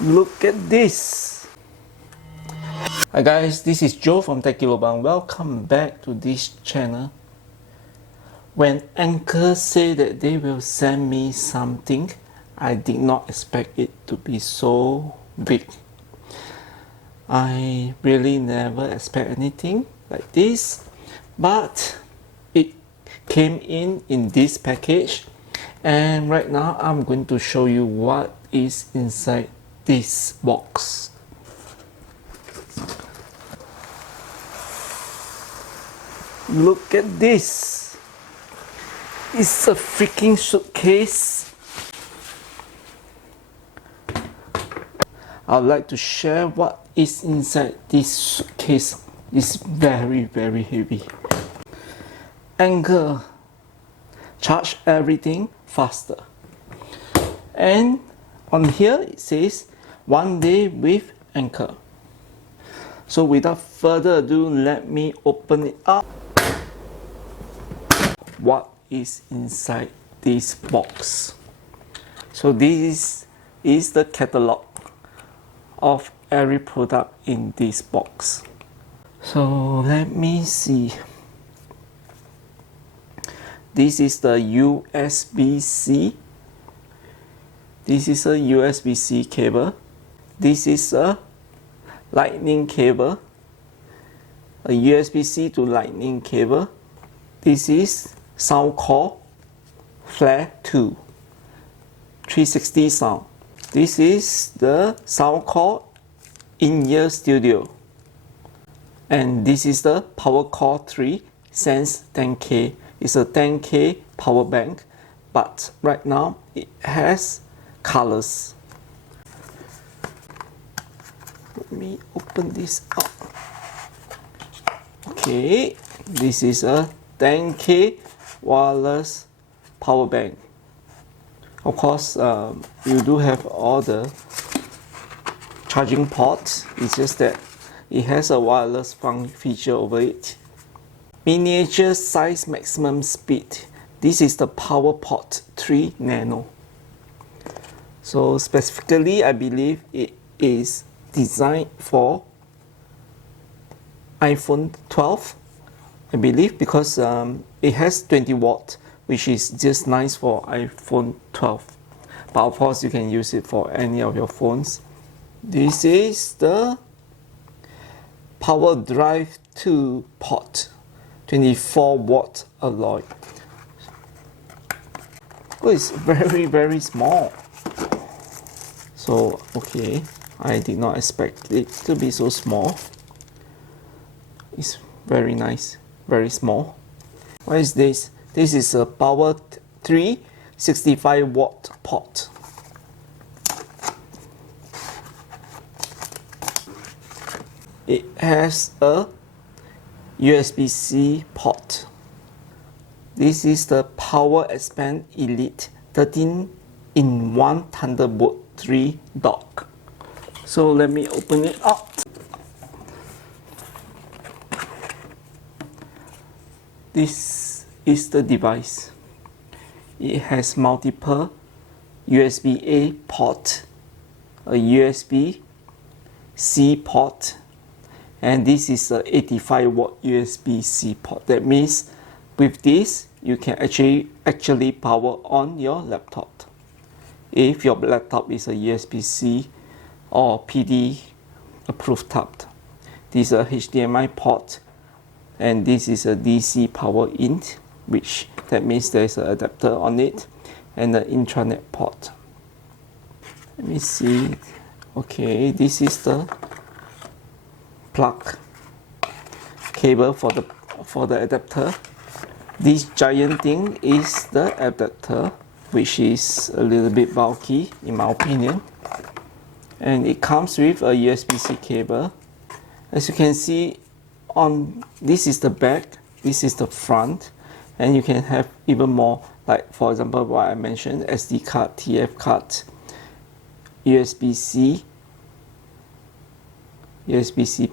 Look at this. Hi guys, this is Joe from Techie Lobang. Welcome back to this channel. When Anker said that they will send me something, I did not expect it to be so big. I really never expect anything like this, but it came in this package, and right now I'm going to show you what is inside this box. Look at this. It's a freaking suitcase. I'd like to share what is inside this suitcase. It's very heavy. Anker charge everything faster. And on here it says 1 day with Anker. So without further ado, let me open it up. What is inside this box? So this is the catalog of every product in this box. So let me see. This is the USB-C. This is a USB-C cable. This is a lightning cable. A USB-C to lightning cable. This is Soundcore Flare 2 360 sound. This is the Soundcore in-ear studio. And this is the PowerCore 3 Sense 10K. It's a 10K power bank, but right now it has colors. Let me open this up. Okay, this is a 10K wireless power bank. Of course, you do have all the charging ports. It's just that it has a wireless feature over it. Miniature size, maximum speed. This is the PowerPort 3 Nano. So specifically, I believe it is designed for iPhone 12. I believe because it has 20 watt, which is just nice for iPhone 12. But of course, you can use it for any of your phones. This is the Power Drive 2 port, 24 watt alloy. Oh, it's very small. So okay, I did not expect it to be so small. It's very nice, very small. What is this? This is a Power 3 65 watt port. It has a USB-C port. This is the Power Expand Elite 13-in-1 Thunderbolt 3 dock. So let me open it up. This is the device. It has multiple USB-A port, a USB-C port, and this is a 85 watt USB-C port. That means with this you can actually power on your laptop if your laptop is a USB-C or PD approved type. This is a HDMI port, and this is a DC power in, which that means there's an adapter on it, and the intranet port. Let me see. Okay, this is the plug cable for the adapter. This giant thing is the adapter, which is a little bit bulky in my opinion, and it comes with a USB-C cable. As you can see, this is the back, this is the front, and you can have even more, like for example what I mentioned, SD card, TF card, USB-C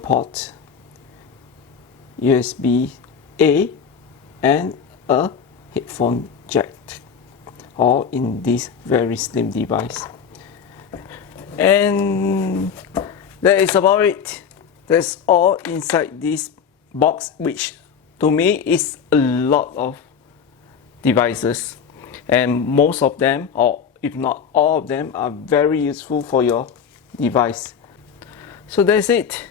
port, USB-A, and a headphone jack, all in this very slim device. And that is about it. That's all inside this box, which to me is a lot of devices, and most of them, or if not all of them, are very useful for your device. So that's it.